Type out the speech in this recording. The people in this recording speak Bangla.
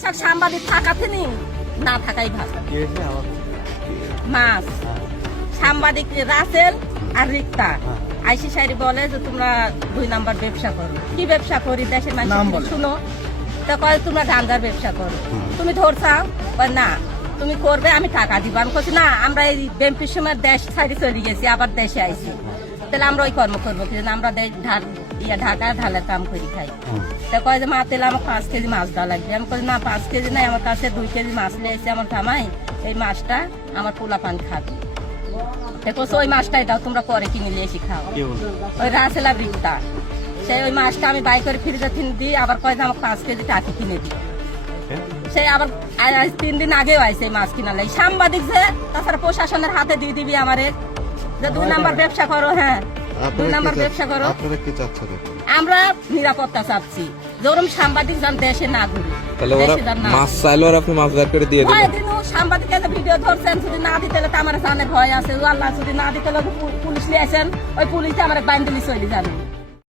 এসব সাংবাদিক থাকাতে নি না থাকাই ভালো। মাছ সাংবাদিক রাসেল আর রিক্তা আইসি সাহেব বলে যে তোমরা 2 নাম্বার ব্যবসা করো। কি ব্যবসা করি দেশের মানুষ শুনো, তো কয় তোমরা গাঁজার ব্যবসা করো। তুমি ধরছাও কয় না তুমি করবে আমি টাকা দিব। আমি বলছি না আমরা এই বিএনপির সময় দেশ ছাড়ি চলে গেছি আবার দেশে আইছি, তাহলে আমরা ওই কর্ম করবো কি আমরা ঢাকায় ঢালের কাম করি খাই। তা কয় যে মা তাহলে আমার 5 কেজি মাছ দেওয়া লাগবে। আমি বলি না 5 কেজি নাই, আমার কাছে 2 কেজি মাছ নিয়ে এসে আমার জামাই এই মাছটা আমার পোলা পান খাবে। দেখো ওই মাছটাই দাও তোমরা পরে কিনে নিয়ে এসে খাও। ওই রাসেলা রিক্তা সেই ওই মাছটা আমি বাই করে ফ্রিজে দিই, আবার কয় যে আমাকে 5 কেজি টাকি কিনে দিই। সেই আবার 3 দিন আগেও আইসে মাছ কিনা লাই। সাংবাদিক যে তাছাড়া প্রশাসনের হাতে দিয়ে দিবি আমারে যে 2 নাম্বার ব্যবসা করো। হ্যাঁ 2 নাম্বার ব্যবসা করো। আমরা নিরাপত্তা চাচ্ছি, যেরকম সাংবাদিক যেন দেশে না ঘুরি। মাছ চাইলো আর আপনি মাছ বের করে দিয়ে দিলেন। সাংবাদিক ভিডিও ধরছেন, যদি না দিতে আমার জানে ভয় আছে। আল্লাহ যদি না দিতে পুলিশ নিয়ে আসেন, ওই পুলিশ আমার বান্দিলি চলে যাবে।